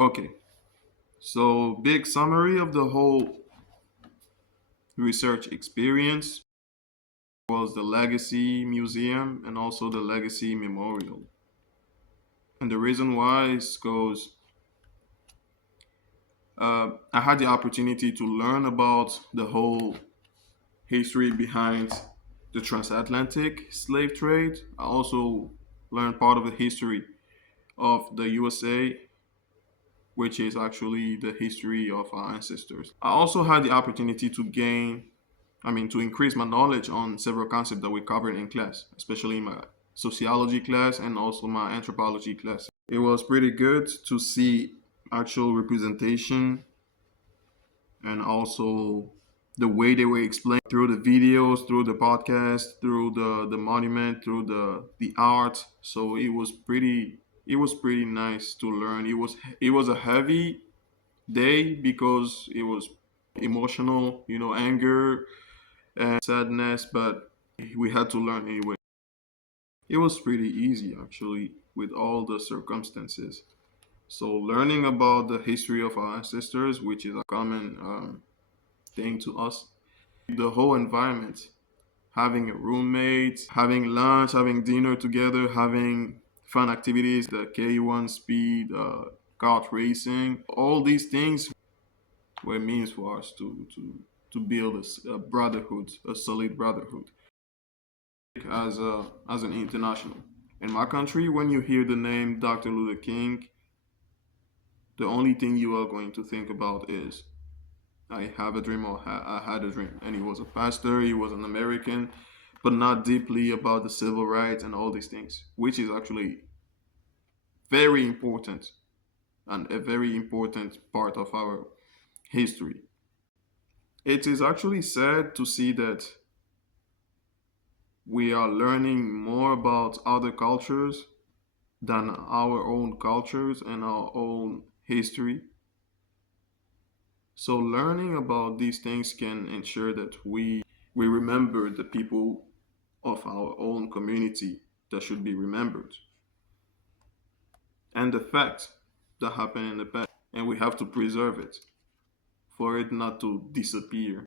Okay, so big summary of the whole research experience was the Legacy Museum and also the Legacy Memorial. And the reason why is because I had the opportunity to learn about the whole history behind the transatlantic slave trade. I also learned part of the history of the USA, which is actually the history of our ancestors. I also had the opportunity to increase my knowledge on several concepts that we covered in class, especially in my sociology class and also my anthropology class. It was pretty good to see actual representation and also the way they were explained through the videos, through the podcast, through the monument, through the art. So it was pretty nice to learn. It was a heavy day because it was emotional, anger and sadness, but we had to learn anyway. It was pretty easy actually with all the circumstances. So learning about the history of our ancestors, which is a common thing to us, the whole environment, having a roommate, having lunch, having dinner together, having fun activities, the K1 speed, kart racing, all these things were means for us to build a brotherhood, a solid brotherhood, as an international. In my country, when you hear the name Dr. Luther King, the only thing you are going to think about is I have a dream or I had a dream. And he was a pastor, he was an American, but not deeply about the civil rights and all these things, which is actually very important and a very important part of our history. It is actually sad to see that we are learning more about other cultures than our own cultures and our own history. So learning about these things can ensure that we remember the people of our own community that should be remembered and the facts that happened in the past, and we have to preserve it for it not to disappear.